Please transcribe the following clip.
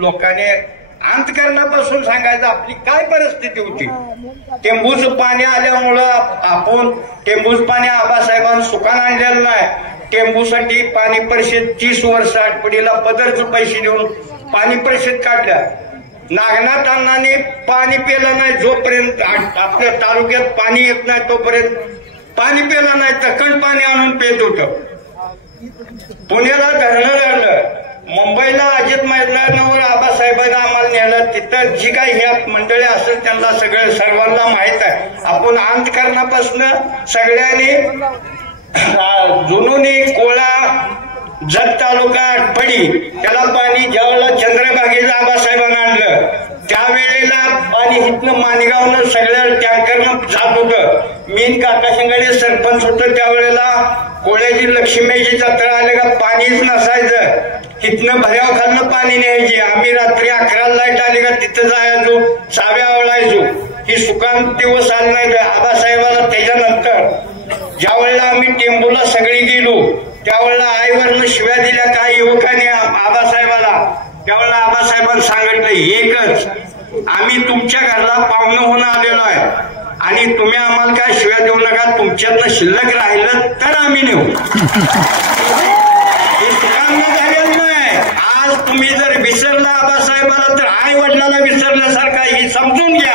लोकांनी अंतकरणापासून सांगायचं आपली काय परिस्थिती होती. टेंबूचं पाणी आल्यामुळं आपण टेंबूचं पाणी आबासाहेबांनी सुखानं आणलेलं नाही. टेंबूसाठी पाणी परिषद 30 वर्ष आठवडीला पदरचे पैसे देऊन पाणी परिषद काढल्या. नागनाथ अण्णांनी पाणी पिलं नाही जोपर्यंत आपल्या तालुक्यात पाणी येत नाही तोपर्यंत पाणी पिलं नाही तखंड पाणी आणून पित होतं. पुण्याला धरणं झालं, मुंबईला अजित मैदानावर आबासाहेबांना आम्हाला नेलं. तिथं जी काही ह्या मंडळी असेल त्यांना सर्वांना माहित आहे. आपण अंतकरणापासून सगळ्यांनी जुनोनी कोळा जत तालुका आटपाडी त्याला पाणी ज्यावेळेला चंद्रभागेचं आबासाहेबांना आणलं त्यावेळेला पाणी इथनं माणगावनं सगळ्या टँकरनं जात होतं. मीन काकाशंगाडे सरपंच होतं त्यावेळेला कोळ्याची लक्ष्मीची जत्रा आले का पाणीच नसायचं. तिथनं भऱ्याव खालनं पाणी न्यायचे. आम्ही रात्री 11 लाईट आली का तिथं जायचो, चाव्या ओळायचो. ही सुकान दिवस आले नाही आबासाहेबाला. त्याच्यानंतर ज्या वेळेला आम्ही टेंबूला सगळी गेलो त्यावेळेला आईवरनं शिव्या दिल्या काही युवकांनी आबासाहेबाला. त्यावेळेला आबासाहेबांनी सांगितलं एकच, आम्ही तुमच्या घरला पाहुणं होऊन आलेलो आहे आणि तुम्ही आम्हाला काय शिव्या देऊ नका. तुमच्यातनं शिल्लक राहिलं तर आम्ही नेऊ. हे सुकांना झालेलं नाही. आज तुम्ही जर विसरला आबासाहेबाला तर आई वडिलाला विसरल्यासारखा ही समजून घ्या.